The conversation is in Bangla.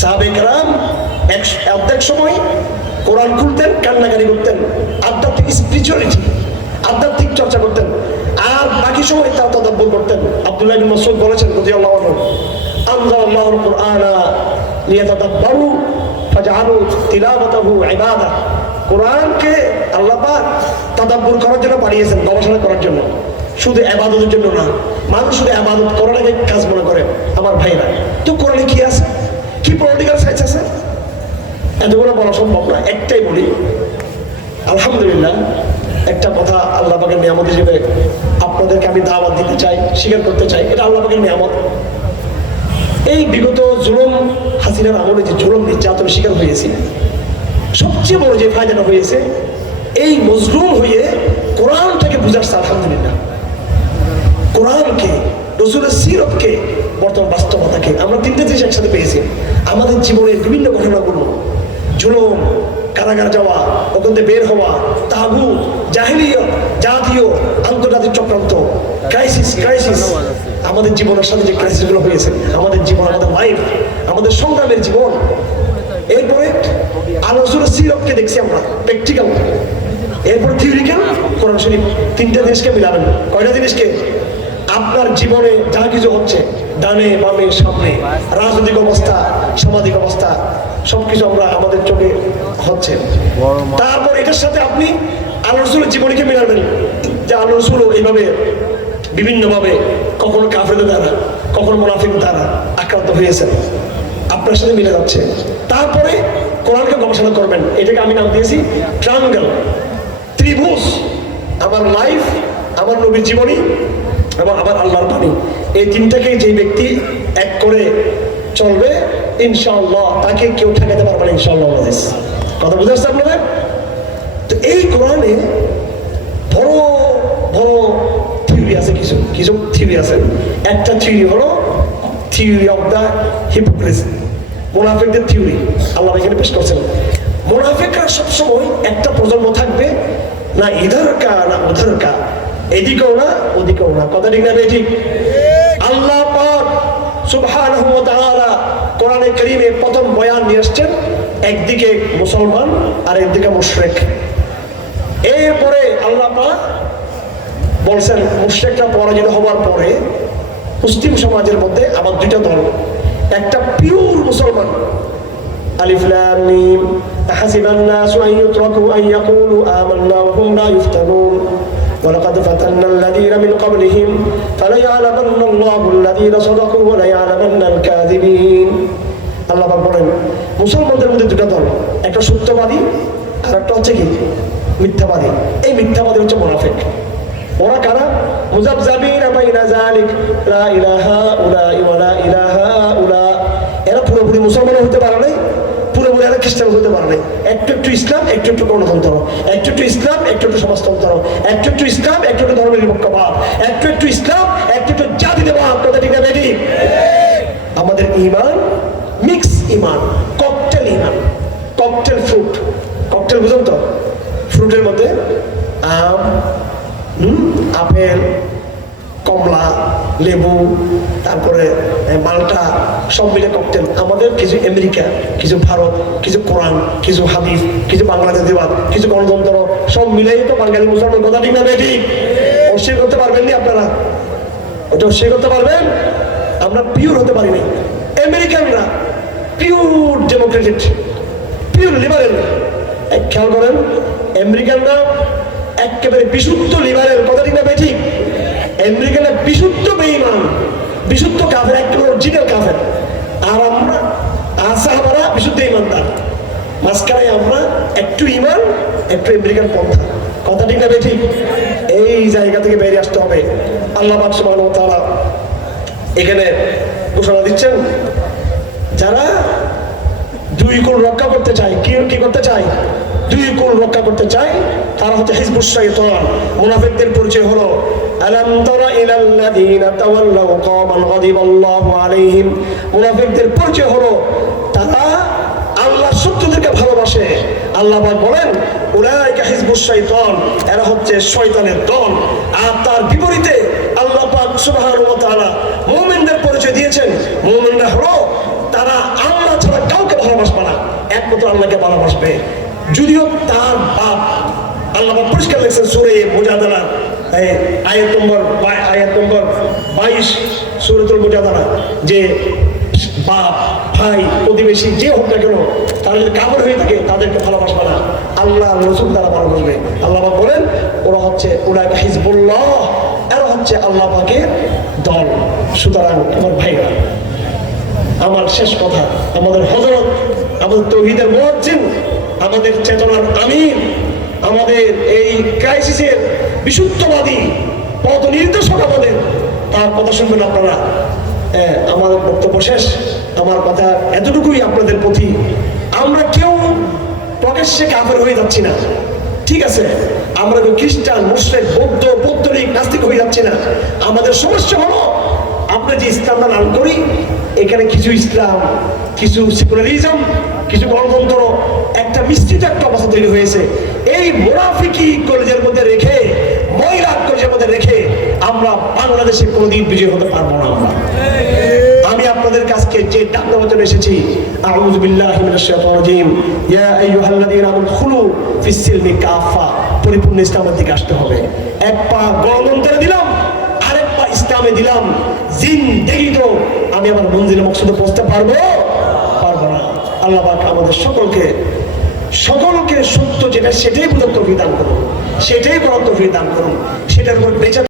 সাহাবায়ে কেরাম অর্ধেক সময় কোরআন খুলতেন, কান্নাকাটি করতেন, আধ্যাত্মিক স্পিরিচুয়ালিটি, আধ্যাত্মিক চর্চা করতেন, আর বাকি সময় তারা তাদাব্বুর করতেন। আব্দুল্লাহ ইবনে মাসউদ বলেছেন রাদিয়াল্লাহু আনহু, আনজালাল্লাহুল কুরআনা লিয়াতাদাব্বারু ফাজআলু তিলাওয়াতাহু ইবাদাহ। কোরআনকে আল্লাহ পাক তাদাব্বুর করার জন্য পাঠিয়েছেন, গবেষণা করার জন্য, শুধু ইবাদতের জন্য না। মানুষ শুধু ইবাদত করাটাকে কাজ মনে করে। আমার ভাইরা, তো কোরআনে কি আছে? কি পলিটিক্যাল সায়েন্স আছে? এতগুলো বলা সম্ভব না, একটাই বলি। আলহামদুলিল্লাহ, একটা কথা আল্লাহ পাকের নিয়ামত হিসেবে আপনাদেরকে আমি দাওয়াত দিতে চাই, স্বীকার করতে চাই, এটা আল্লাহ পাকের নিয়ামত। এই বিগত জুলুম হাসিনার আমলে যে জুলুম নির্যাতনের শিকার হয়েছি, সবচেয়ে বড় যে ফায়দাটা হয়েছে, এই মজলুম হয়ে কোরআনটাকে বুঝাচ্ছে। আলহামদুলিল্লাহ, কোরআনকে, রাসূলের সিরাতকে, বর্তমান বাস্তবতাকে আমরা তিনটে জিনিস একসাথে পেয়েছি। আমাদের জীবনের বিভিন্ন ঘটনাগুলো, জুলুম, কারাগার যাওয়া, ওখান থেকে বের হওয়া, তাগুত, জাহিলিয়ত, জাতীয় আন্তর্জাতিক চক্রান্ত, ক্রাইসিস, আমাদের জীবনের সাথে যে ক্রাইসিসগুলো হয়েছে, আমাদের জীবন, আমাদের লাইফ, আমাদের সংগ্রামের জীবন। এরপরে রাসূলের সিরাতকে দেখছি আমরা প্র্যাকটিক্যাল, এরপর থিওরিক্যাল, কোরআন শরীফ। তিনটা জিনিসকে মিলাবেন। কয়টা জিনিসকে? আপনার জীবনে যা কিছু হচ্ছে, ডানে বামে সামনে, রাজনৈতিক অবস্থা, সামাজিক অবস্থা, সবকিছু আমরা আমাদের চোখে হচ্ছে। তারপর এটার সাথে আপনি আল্লাহর রাসূলের জীবনীকে মিলাবেন, যে আল্লাহর রাসূল এইভাবে বিভিন্নভাবে কখনো কাফেরদের দ্বারা, কখনো মুনাফিকদের দ্বারা আক্রান্ত হয়েছেন, আপনার সাথে মিলে যাচ্ছে। তারপরে কোরআনকে গবেষণা করবেন। এটাকে আমি নাম দিয়েছি ট্রায়াঙ্গেল, ত্রিভুজ। আমার লাইফ, আমার নবীর জীবনী এবং আমার আল্লাহর বাণী, এই তিনটাকে যে ব্যক্তি এক করে চলবে, ইনশাআল্লাহ তাকে কেউ ঠেকাতে পারবে না, ইনশাআল্লাহ। কথা বুঝতে পারছেন আপনারা? তো এই কোরআনে বড় বড় থিওরি আছে, কিছু থিওরি আছে। একটা থিওরি হলো থিওরি অফ দ্য হিপোক্রিসি, মুনাফিকদের থিওরি। আল্লাহ এখানে পেশ করছেন, মুনাফিকরা সবসময় একটা প্রজন্ম থাকবে, না ইধার কা না উধার কা, এদিকেও না ওদিকেও না। কথা ঠিক না? ঠিক। আল্লাহ পাক সুবহানাহু ওয়া তাআলা কোরআনে কারীমে প্রথম বয়ান নিয়ে আসছেন, একদিকে মুসলমান আর একদিকে মুশরিক। এরপরে আল্লাহ পাক বলছেন, মুশরিকরা পরাজিত হওয়ার পরে মুসলিম সমাজের মধ্যে আবার দুইটা দল, একটা পিওর মুসলমান, আলিফ লাম মিম, আহাসিবান নাসু আন ইউতরাকু আন ইয়াকুলু আমান্না ওয়া হুম লা ইফতানুন ওয়ালাকাদ ফাতান্নাল্লাযীনা মিন ক্বাবলিহিম ফালায়ালামান্নাল্লাহু আল্লাযীনা সাদাকু ওয়া লায়ালামান্নাল কাযিবিন। আল্লাহ পাক বলেন, মুসলমানদের মধ্যে দুটো দল, একটা সত্যবাদী আর একটা হচ্ছে কি মিথ্যাবাদী। এই মিথ্যাবাদী হচ্ছে মুনাফিক। ওরা কারা? মুযাবযাবিনা বাইনা যালিক, লা ইলাহা উলা ওয়া লা ইলাহা উলা। এরা পুরোপুরি মুসলমান হতে পারে নাই, পুরোপুরি এরা খ্রিস্টান হতে পারে নাই। একটু একটু ইসলাম, একটু একটু গণতন্ত্র, একটু একটু ইসলাম, একটু একটু সমাজতন্ত্র, একটু একটু ইসলাম, একটু একটু ধর্মনিরপেক্ষবাদ, একটু একটু ইসলাম, একটু একটু জাতিবাদ। কথা ঠিক না? ঠিক। আমাদের ঈমান মিক্স ঈমান, ককটেল ঈমান, ককটেল ফ্রুট। ককটেল বুঝুন তো? ফ্রুটের মধ্যে আম, আপেল, কমলা, লেবু, তারপরে মালটা, সব মিলে ককটেল। আমাদের কিছু আমেরিকা, কিছু ভারত, কিছু কোরআন, কিছু হাদিস, কিছু বাংলাদেশিবাদ, কিছু গণতন্ত্র, সব মিলেই তো বাঙালি মুসলমান। কথা ঠিক না? ঠিক। অস্বীকার করতে পারবেন নি আপনারা? ওটা অস্বীকার করতে পারবেন? আমরা পিওর হতে পারি নাই। আমেরিকানরা পিওর ডেমোক্রেটিক, পিওর লিবারেল। খেয়াল করেন, আমেরিকানরা একেবারে বিশুদ্ধ লিবারেল। কথা ঠিক না? ঠিক। আমেরিকানরা বিশুদ্ধ বেঈমান, বিশুদ্ধ কাফের, একেবারে অরিজিনাল কাফের। আর আমরা সাহাবারা বিশুদ্ধ ঈমানদার। মাঝখানে আমরা একটু ঈমান, একটু আমেরিকান পন্থা। কথা ঠিক না? ঠিক। এই জায়গা থেকে বেরিয়ে আসতে হবে। আল্লাহ পাক সুবহানাহু ওয়া তাআলা এখানে ঘোষণা দিচ্ছেন, যারা দুই কুল রক্ষা করতে চায়, কি করতে চায়? দুই কুল রক্ষা করতে চায়, তারা হচ্ছে হিজবুশ শাইতান। মুনাফিকদের পরিচয় হলো, আলাম তারা ইলাল্লাযীনা তাওয়াল্লাউ কওমান গাদিবাল্লাহু আলাইহিম। মুনাফিকদের পরিচয় হলো, তারা আল্লাহর শত্রুদেরকে ভালোবাসে। আল্লাহ পাক বলেন, উলাইকা হিজবুশ শাইতান, এরা হচ্ছে শয়তানের দল। আর তার বিপরীতে আল্লাহ পাক সুবহানাহু ওয়া তাআলা মুমিনদের পরিচয় দিয়েছেন। মুমিনরা হলো, তারা আল্লাহ ছাড়া একমাত্র আল্লাহকে ভালোবাসবে। যদিও তার বাপ, আল্লাহ পরিষ্কার লেখছেন সূরা মুজাদালা আয়াত নম্বর 22 সূরাতুল মুজাদালা, যে বাপ, ভাই, প্রতিবেশী যে হোক না কেন, তারা যদি কাফের হয়ে থাকে তাদেরকে ভালোবাসবে না, আল্লাহ রসুল তারা ভালোবাসবে। আল্লাহ পাক বলেন ওরা হচ্ছে উলাইকা হিজবুল্লাহ, এরা হচ্ছে আল্লাহ পাকের দল। সুতরাং আমার ভাইরা, আমার শেষ কথা, আমাদের হযরত, আমাদের তাওহীদের মুয়াজ্জিন, আমাদের চেতনার আমির, আমাদের এই ক্রাইসিসের বিশুদ্ধবাদী পথ নির্দেশক, আমাদের তার কথা শুনবেন আপনারা। আমার বক্তব্য শেষ। আমার কথা এতটুকুই আপনাদের প্রতি, আমরা কেউ প্রকাশ্যে কাফের হয়ে যাচ্ছি না, ঠিক আছে? আমরা কেউ খ্রিস্টান, মুসলিম, বৌদ্ধ, পৌত্তলিক, নাস্তিক হয়ে যাচ্ছি না। আমাদের সমস্যা হলো আমরা যে ইসলামটা লাল করি, এখানে কিছু ইসলাম, কিছু সেকুলারিজম, কিছু গণতন্ত্র, একটা মিশ্রিত একটা অবস্থা তৈরি হয়েছে। এই মুনাফিকি কলেজের মধ্যে রেখে, মহিলা কলেজের মধ্যে রেখে আমরা বাংলাদেশে কোনোদিন বিজয় হতে পারবো না। আমি আপনাদের কাছে যে ডাক দেওয়ার জন্য এসেছি, আউযু বিল্লাহি মিনাশ শাইতানির রাজিম, ইয়া আইয়ুহাল্লাযীনা আমানু খুলু ফিস সিলমি কাফা, পরিপূর্ণ ইসলামের দিকে আসতে হবে। এক পা গণতন্ত্রে দিলাম, আরেক পা ইসলামে দিলাম, জিন্দেগি তো আমি আমার মঞ্জিলে মকসুদে পৌঁছতে পারবো না। আল্লাহ পাক আমাদের সকলকে সত্য যেটা সেটাই বোঝার তৌফিক দান করুন, সেটাই বলার তৌফিক দান করুন, সেটার উপর বেঁচে